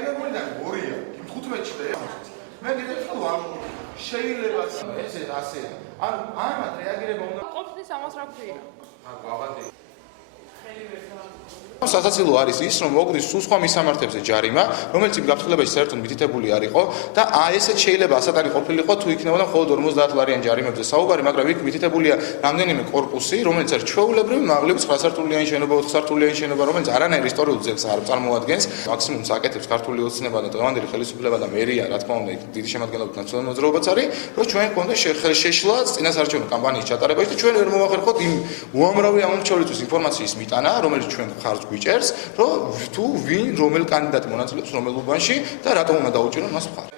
რეაგირებულიდან 2-ია, 15-ში და მე გითხარ ამ შეიძლება ესე ასეა. ან ამათ რეაგირება უნდა ყოფნის ამას რა ქვია? გავადი. სასაცილო არის ის, რომ მოგდის სულ სხვა მისამართებზე ჯარიმა, რომელიც იმ გაფრთხილებაში საერთოდ მითითებული არ იყო და ესეც შეიძლება ასად არის ყოფილიყო, თუ იქნებოდა მხოლოდ 50 ლარიან ჯარიმებზე საუბარი, მაგრამ იქ მითითებულია რამდენიმე კორპუსი, რომელიც არის ჩვეულებრივი მაღლები 9 სართულიანი შენობა, 4 სართულიანი შენობა, რომელიც არანაირ ისტორიულ ძეგლს არ წარმოადგენს, მაქსიმუმს აკეთებს ქართული ოცნება და დღევანდელი ხელისუფლება და მერია, რა თქმა უნდა, დიდი შემადგენლობით ნაციონალური მოძრაობაც არის, რომ ჩვენ გქონდა შეშლა წინასაარჩევნო კამპანიის ჩატარებაში და ჩვენ ვერ მოვახერხოთ იმ უამრავი ამომრჩევლისთვის ინფორმაციის მიტანა, რომელიც ჩვენ ხარჯს გვიჭერს, რომ თუ ვინ რომელ კანდიდატი მონაწილეობს რომელ უბანში და რატომ უნდა დაუჭირონ მას მხარი.